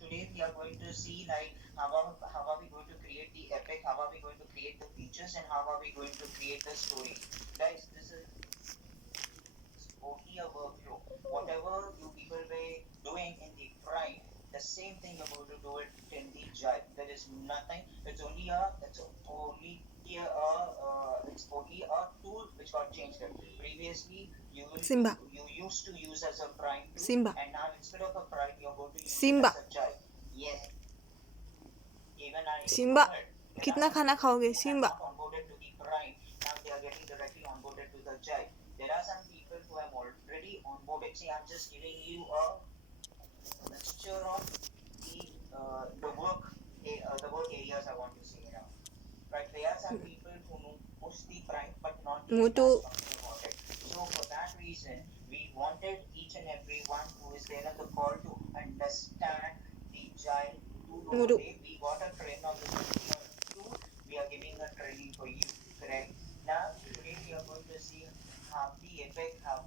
today we are going to see like how are we going to create the epic, how are we going to create the features, and how are we going to create the story. Guys, this is only a workflow. Whatever you people were doing in the prime, the same thing you're going to do it in the jive. There is nothing. It's only a tool which got changed. Previously, Simba. you used to use as a prime tool, Simba. and now instead of a prime, you're going to use Simba. it as a jive. Yes, even I Simba. know it. There are कितना some खाना people खाओगे? who have Simba. not onboarded to the prime. Now they are getting directly onboarded to the jive. There are some people who have already onboarded. See, I'm just giving you a mixture of the work areas I want to see now. Right? There are some people who knows the prime but not the Mutu. entire structure about it. So for that reason, we wanted each and everyone who is there on the call to understand the giant tool over Mutu. there. We got a train on this particular tool. We are giving a training for you. Correct? Now today we are going to see how the epic, how